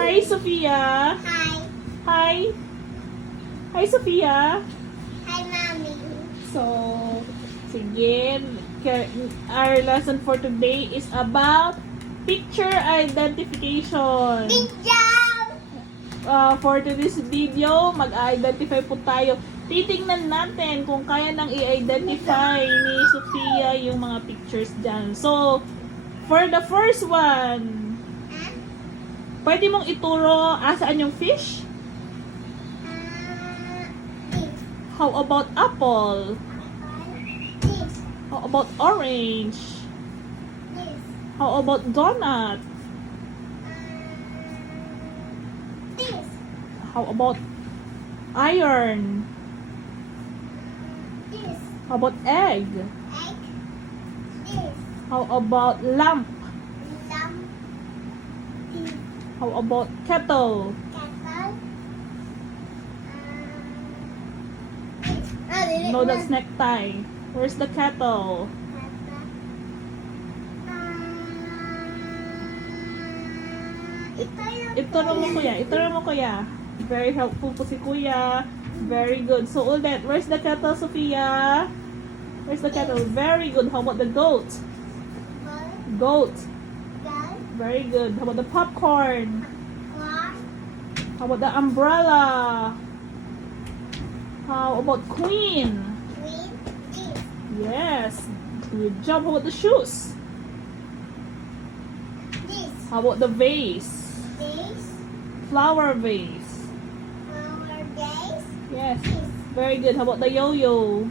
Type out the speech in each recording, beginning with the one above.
Hi, Sophia. Hi. Hi. Hi, Sophia. Hi, Mommy. So, sige. Our lesson for today is about picture identification. Good job! For today's video, mag-identify po tayo. Titingnan natin kung kaya nang i-identify ni Sophia yung mga pictures dyan. So, for the first one, Huh? pwede mong ituro asaan yung fish? This. How about apple? This. How about orange? This. How about donut? This. How about iron? This. How about egg? Egg. This. How about lamp? Lamp. This. How about kettle? Kettle. No, that's necktie. Where's the kettle? Ituro mo kuya. Ituro mo kuya. Very helpful po si kuya. Very good. So ulit, where's the kettle, Sophia? Where's the kettle? Very good. How about the goat? Goat. Very good. How about the popcorn? How about the umbrella? How about queen? Yes. Good job. How about the shoes? How about the vase? Flower vase. Yes. Very good. How about the yo-yo?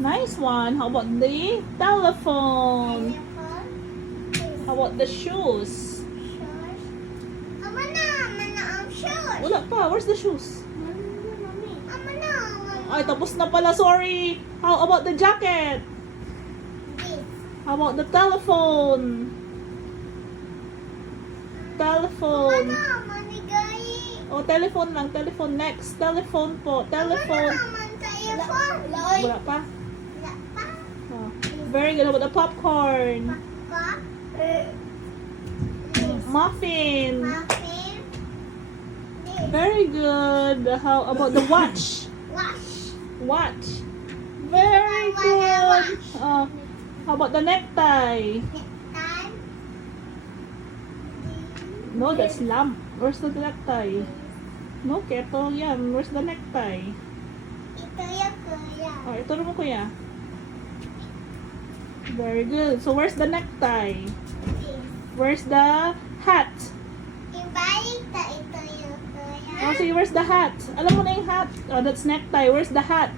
Nice one. How about the telephone? How about the shoes? Wala pa. Where's the shoes? Ay, tapos na pala. Sorry. How about the jacket? How about the telephone? Telephone. Oh, telephone lang. Telephone next. Telephone po. Telephone. Wala pa. Oh. Very good. How about the popcorn? Muffin. Very good. How about the watch? Watch. Very good. How about the necktie? No, that's lamp. Where's the necktie? No, kettle yan. Where's the necktie? Oh, ituro mo kuya. Very good. So, where's the necktie? Where's the hat? Oh, see, where's the hat? Alam mo na yung hat. Oh, that's necktie. Where's the hat?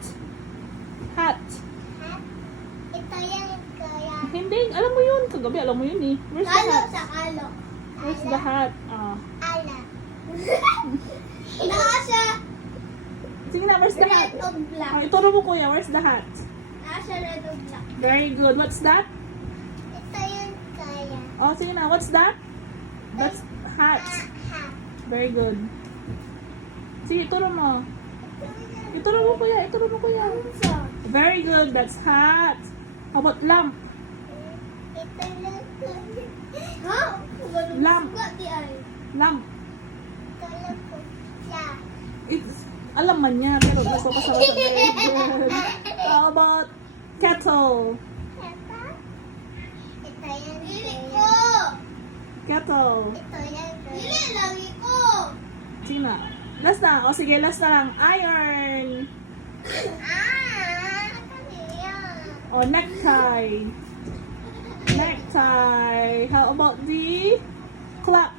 Hat. Hindi, alam mo yun. Kagabi, alam mo yun eh. Where's the hat? Where's the hat? Oh. Sige na, where's the hat? Oh, ituro mo kuya, where's the hat? Very good. What's that? Oh, sige na, what's that? That's hat. Very good. Sige, ituro mo. Ituro mo kuya, ituro mo kuya. Very good, that's hat. How about lamp? Lamp. Lamp. It's, alam man niya, pero nagpapasama sa very good. How about kettle? Kettle. Sige na. Last na. O sige, last na lang. Iron. O, necktie. Necktie. How about the clock?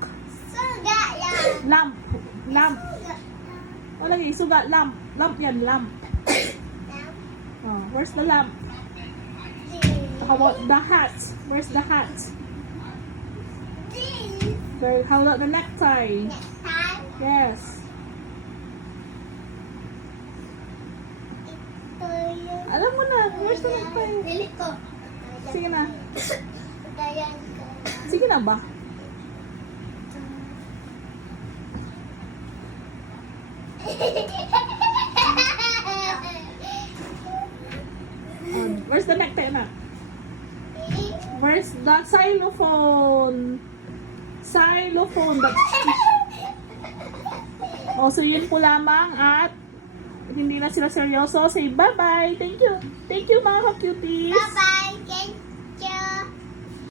Lamp. Lamp. O lagi, sugat. Lamp. Lamp yan, lamp. Oh, where's the lamp? How about the hat? Where's the hat? How about the necktie? Yes. Alam mo na. Where's the necktie? Sige na. Sige na ba? Where's the necktie na? Where's the xylophone? Xylophone. So yun po lamang at hindi na sila seryoso. Say bye-bye. Thank you. Thank you mga ka-cuties. Bye-bye. Thank